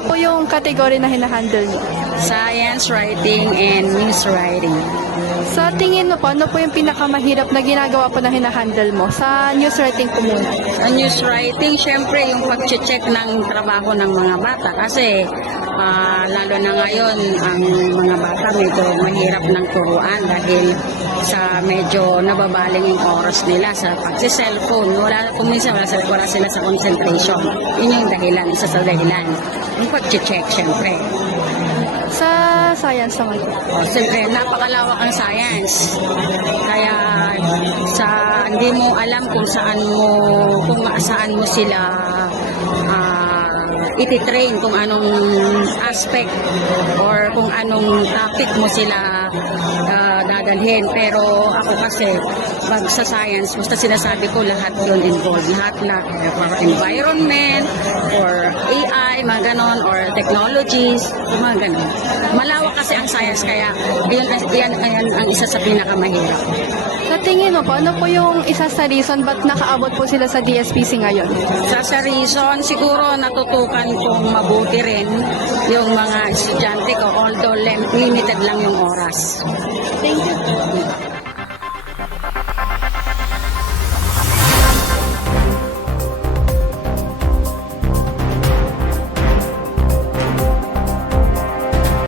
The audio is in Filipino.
Ano po yung category na hinahandle niyo? Science writing and news writing. Sa tingin mo po, ano po yung pinakamahirap na ginagawa po na hinahandle mo? Sa news writing po muna. Ang news writing, syempre yung pag-check ng trabaho ng mga bata kasi ah, lalo na ngayon ang mga bata medyo mahirap ng turuan dahil sa medyo nababaling yung oras nila sa pagsi-cellphone. Wala, kung minsan wala, sila- wala sila sa concentration. Yun yung dahilan, isa sa dahilan. Yung pag-check, syempre. Sa science naman po. O, siyempre, napakalawak ang science. Kaya sa hindi mo alam kung saan mo kung saan mo sila ah, ititrain kung anong aspect or kung anong topic mo sila ah, dadalhin. Pero ako kasi, pag sa science, basta sinasabi ko lahat yun involved. Lahat na for environment, or AI, mga ganon, or technologies, mga ganon. Malawak kasi ang science, kaya yun, yan, yan ang isa sa pinakamahirap. Sa tingin mo po, ano po yung isa sa reason ba't nakaabot po sila sa DSPC ngayon? Sa sa reason, siguro natutukan kong mabuti rin yung mga estudyante ko, although limited lang yung oras. Thank you.